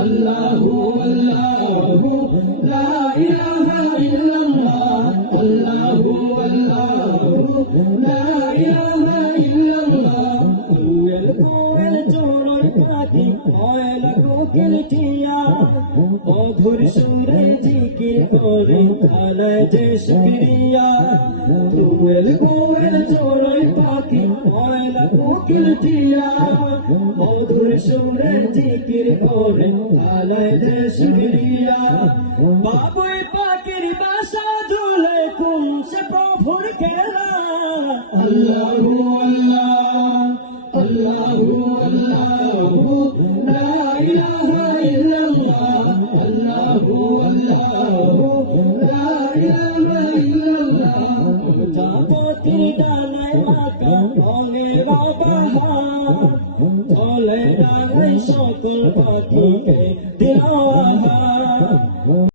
Allahu Allahu la ilaha illallah Allahu Allahu la ilaha illallah Koel choroy pati koel kokel tia অধুর সুরে জিকির করে খালা যে শুকরিয়া কোয়েল কোয়েল চড়াই পাখি কোয়েল কোকিল টিয়া অধুর সুরে জিকির করে খালা যে শুকরিয়া বাবুই পাখির বাসা ঝুলে কোন সে প্রভুর খেলা আল্লাহু আল্লাহ আল্লাহু আল্লাহু লা ইলাহা ইল্লাল্লাহ Allahu Allahu la ilaha illallah Japati dalai maka onge baba chole dalai sokol paki ke dilawala